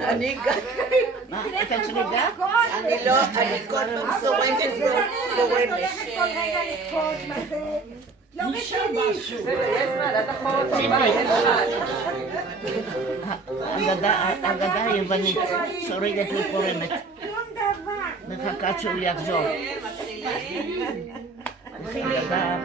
אני גם. מה, את הצמידה? אני לא, אני כל פעם זורמת וזורמת. כל רגע לקפוץ, מה זה? לא רציני. יש זמן, עד החורף הבא, יש זמן. האגדה היוונית שורדת ופורמת. שום דבר. מחכה שהוא יחזור. מתחילים. אגדה